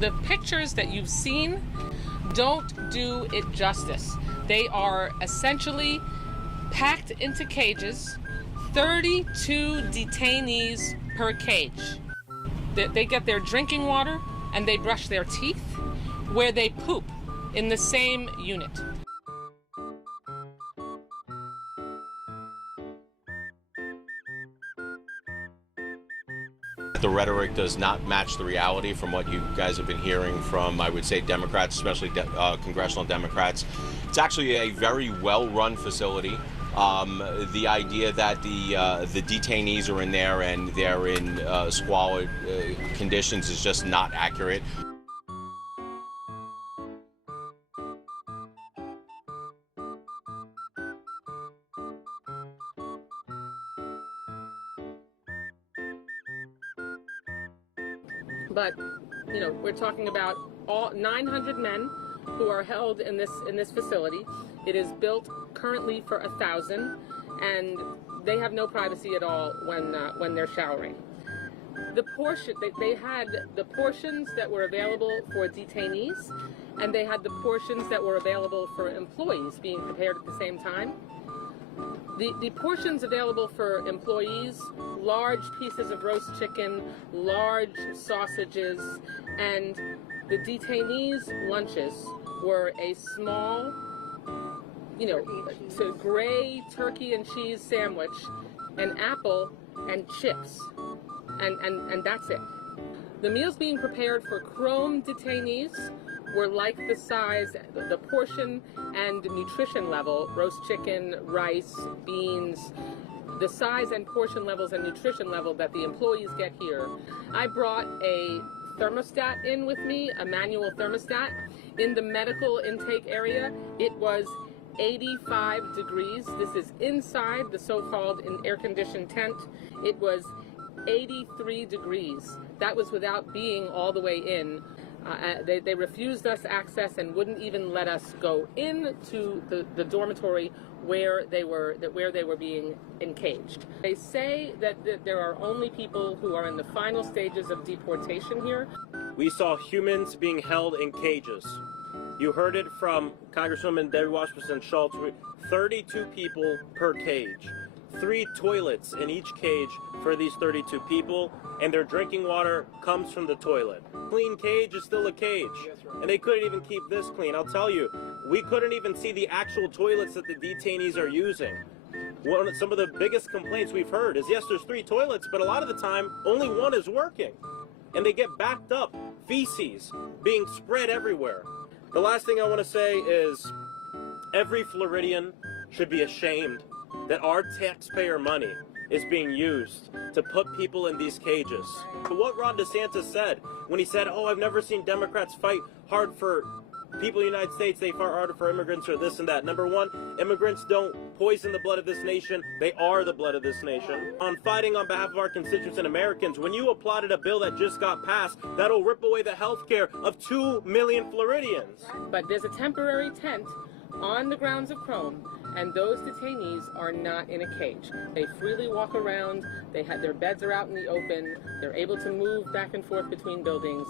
The pictures that you've seen don't do it justice. They are essentially packed into cages, 32 detainees per cage. They get their drinking water and they brush their teeth, where they poop in the same unit. The rhetoric does not match the reality from what you guys have been hearing from, I would say, Democrats, especially congressional Democrats. It's actually a very well-run facility. The idea that the detainees are in there and they're in squalid conditions is just not accurate. But, you know, we're talking about all 900 men who are held in this facility. It is built currently for 1,000, and they have no privacy at all when they're showering. They had the portions that were available for detainees, and they had the portions that were available for employees being prepared at the same time. The portions available for employees, large pieces of roast chicken, large sausages, and the detainees' lunches were a small, gray turkey and cheese sandwich, an apple, and chips. And that's it. The meals being prepared for Chrome detainees were like the size, the portion and nutrition level, roast chicken, rice, beans, the size and portion levels and nutrition level that the employees get here. I brought a thermostat in with me, a manual thermostat. In the medical intake area, it was 85 degrees. This is inside the so-called air-conditioned tent. It was 83 degrees. That was without being all the way in. They refused us access and wouldn't even let us go into the dormitory where they were being encaged. They say that there are only people who are in the final stages of deportation here. We saw humans being held in cages. You heard it from Congresswoman Debbie Wasserman Schultz. 32 people per cage. 3 toilets in each cage for these 32 people, and their drinking water comes from the toilet. Clean cage is still a cage, and they couldn't even keep this clean. I'll tell you, we couldn't even see the actual toilets that the detainees are using. Some of the biggest complaints we've heard is, yes, there's 3 toilets, but a lot of the time, only one is working, and they get backed up, feces being spread everywhere. The last thing I want to say is, every Floridian should be ashamed that our taxpayer money is being used to put people in these cages. But what Ron DeSantis said when he said, oh, I've never seen Democrats fight hard for people in the United States, they fight harder for immigrants or this and that. Number one, immigrants don't poison the blood of this nation. They are the blood of this nation. On fighting on behalf of our constituents and Americans, when you applauded a bill that just got passed, that'll rip away the health care of 2 million Floridians. But there's a temporary tent on the grounds of Chrome, and those detainees are not in a cage. They freely walk around, their beds are out in the open, they're able to move back and forth between buildings.